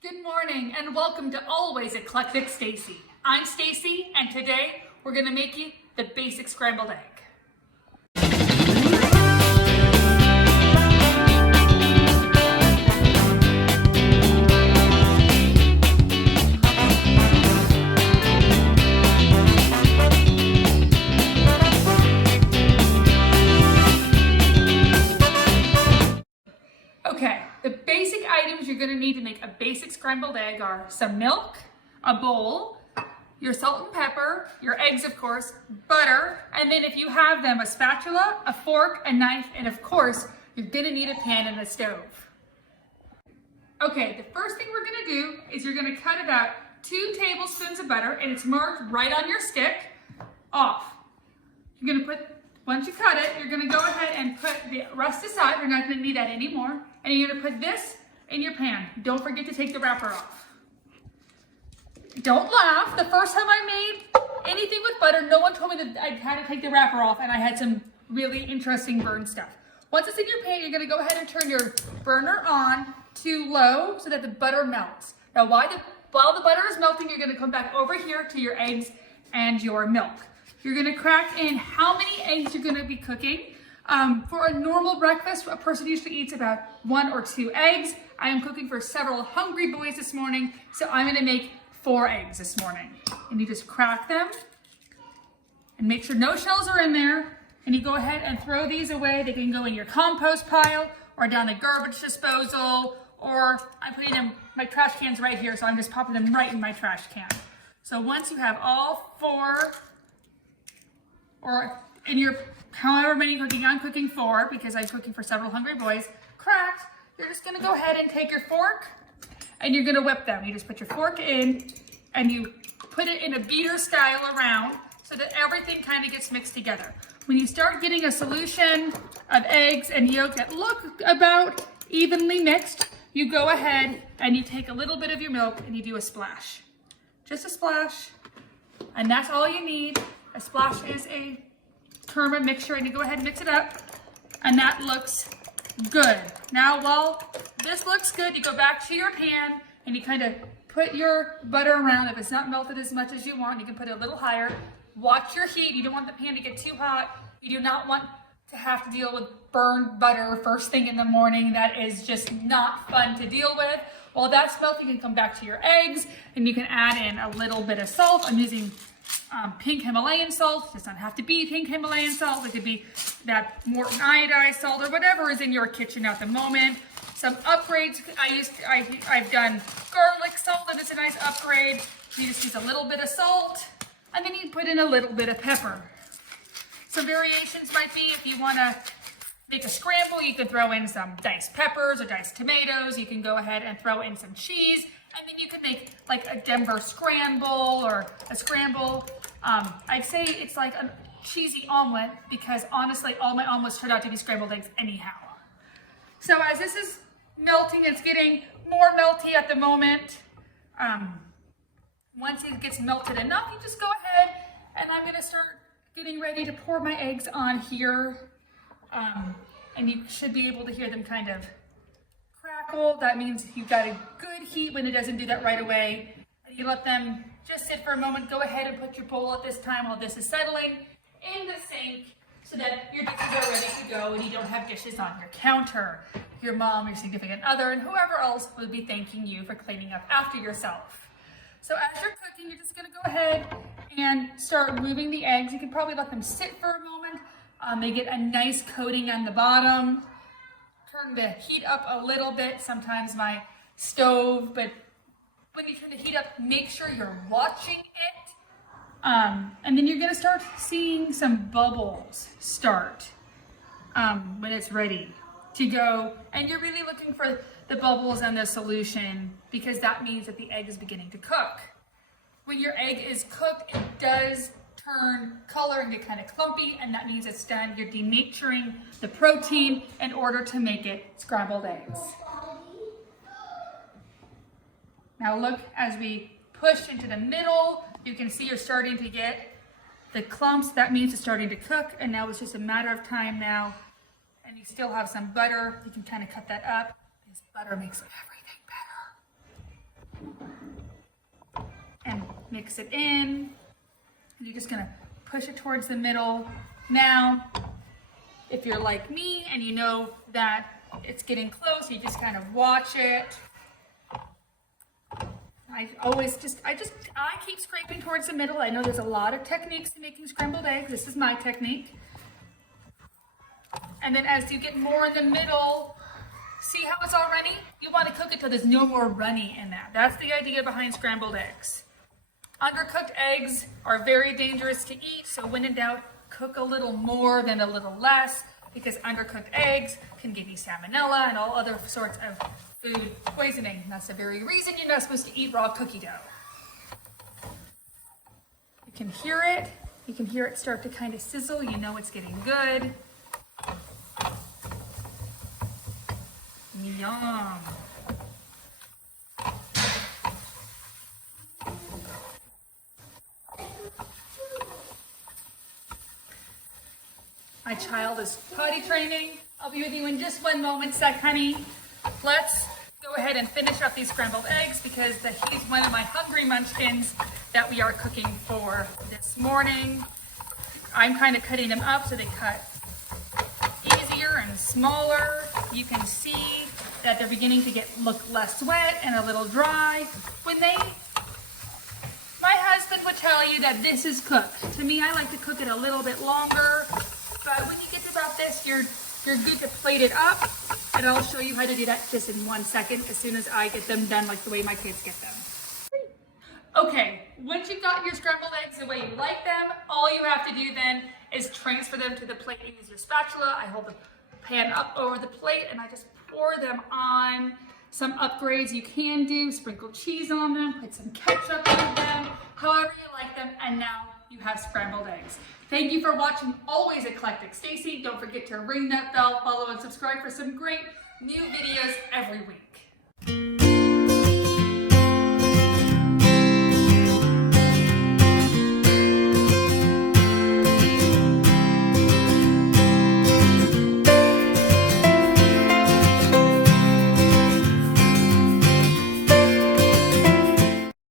Good morning and welcome to Always Eclectic Stacy. I'm Stacy and today we're going to make you the basic scrambled egg. Okay, the basic items you're going to need to make a basic scrambled egg are some milk, a bowl, your salt and pepper, your eggs of course, butter, and then if you have them, a spatula, a fork, a knife, and of course, you're going to need a pan and a stove. Okay, the first thing we're going to do is you're going to cut about 2 tablespoons of butter, and it's marked right on your stick, off. You're going to put, once you cut it, you're going to go ahead and put the rest aside. We're not going to need that anymore. And you're going to put this in your pan. Don't forget to take the wrapper off. Don't laugh. The first time I made anything with butter, no one told me that I had to take the wrapper off, and I had some really interesting burn stuff. Once it's in your pan, you're going to go ahead and turn your burner on to low so that the butter melts. Now, while the butter is melting, you're going to come back over here to your eggs and your milk. You're going to crack in how many eggs you're going to be cooking. For a normal breakfast, a person usually eats about 1 or 2 eggs. I am cooking for several hungry boys this morning, so I'm going to make 4 eggs this morning. And you just crack them and make sure no shells are in there. And you go ahead and throw these away. They can go in your compost pile or down the garbage disposal, or I'm putting them, my trash can's right here, so I'm just popping them right in my trash can. So once you have all 4, or in your however many cooking, I'm cooking 4 because I'm cooking for several hungry boys, cracked, you're just gonna go ahead and take your fork and you're gonna whip them. You just put your fork in and you put it in a beater style around so that everything kind of gets mixed together. When you start getting a solution of eggs and yolk that look about evenly mixed, you go ahead and you take a little bit of your milk and you do a splash. Just a splash, and that's all you need. A splash is a term of mixture, and you go ahead and mix it up, and that looks good. Now, while this looks good, you go back to your pan and you kind of put your butter around. If it's not melted as much as you want, you can put it a little higher. Watch your heat. You don't want the pan to get too hot. You do not want to have to deal with burned butter first thing in the morning. That is just not fun to deal with. While that's melting, you can come back to your eggs and you can add in a little bit of salt. I'm using pink Himalayan salt. It does not have to be pink Himalayan salt. It could be that more iodized salt or whatever is in your kitchen at the moment. Some upgrades, I've done garlic salt, and it's a nice upgrade. You just use a little bit of salt, and then you put in a little bit of pepper. Some variations might be if you want to make a scramble, you can throw in some diced peppers or diced tomatoes. You can go ahead and throw in some cheese, and then you can make like a Denver scramble or a scramble. I'd say it's like a cheesy omelet because honestly, all my omelets turned out to be scrambled eggs anyhow. So as this is melting, it's getting more melty at the moment. Once it gets melted enough, you just go ahead and I'm gonna start getting ready to pour my eggs on here. And you should be able to hear them kind of crackle. That means you've got a good heat when it doesn't do that right away. And you let them just sit for a moment. Go ahead and put your bowl at this time while this is settling in the sink so that your dishes are ready to go and you don't have dishes on your counter. Your mom, your significant other, and whoever else will be thanking you for cleaning up after yourself. So as you're cooking, you're just gonna go ahead and start moving the eggs. You can probably let them sit for a moment. They get a nice coating on the bottom. Turn the heat up a little bit, sometimes my stove, but when you turn the heat up, make sure you're watching it. And then you're gonna start seeing some bubbles start when it's ready to go. And you're really looking for the bubbles and the solution because that means that the egg is beginning to cook. When your egg is cooked, it does turn color and get kind of clumpy, and that means it's done. You're denaturing the protein in order to make it scrambled eggs. Now look, as we push into the middle, you can see you're starting to get the clumps. That means it's starting to cook, and now it's just a matter of time now. And you still have some butter. You can kind of cut that up because butter makes everything better. mix it in. You're just gonna push it towards the middle. Now, if you're like me and you know that it's getting close, you just kind of watch it. I keep scraping towards the middle. I know there's a lot of techniques to making scrambled eggs. This is my technique. And then as you get more in the middle, see how it's all runny? You want to cook it till there's no more runny in that. That's the idea behind scrambled eggs. Undercooked eggs are very dangerous to eat, so when in doubt, cook a little more than a little less, because undercooked eggs can give you salmonella and all other sorts of food poisoning. And that's the very reason you're not supposed to eat raw cookie dough. You can hear it. You can hear it start to kind of sizzle. You know it's getting good. Yum. My child is potty training. I'll be with you in just one moment, sec, honey. Let's go ahead and finish up these scrambled eggs because he's one of my hungry munchkins that we are cooking for this morning. I'm kind of cutting them up so they cut easier and smaller. You can see that they're beginning to look less wet and a little dry. My husband would tell you that this is cooked. To me, I like to cook it a little bit longer. But when you get to about this, you're good to plate it up. And I'll show you how to do that just in 1 second as soon as I get them done like the way my kids get them. Okay, once you've got your scrambled eggs the way you like them, all you have to do then is transfer them to the plate and use your spatula. I hold the pan up over the plate and I just pour them on. Some upgrades you can do, sprinkle cheese on them, put some ketchup on them, however you like them, and now you have scrambled eggs. Thank you for watching Always Eclectic Stacy. Don't forget to ring that bell, follow and subscribe for some great new videos every week.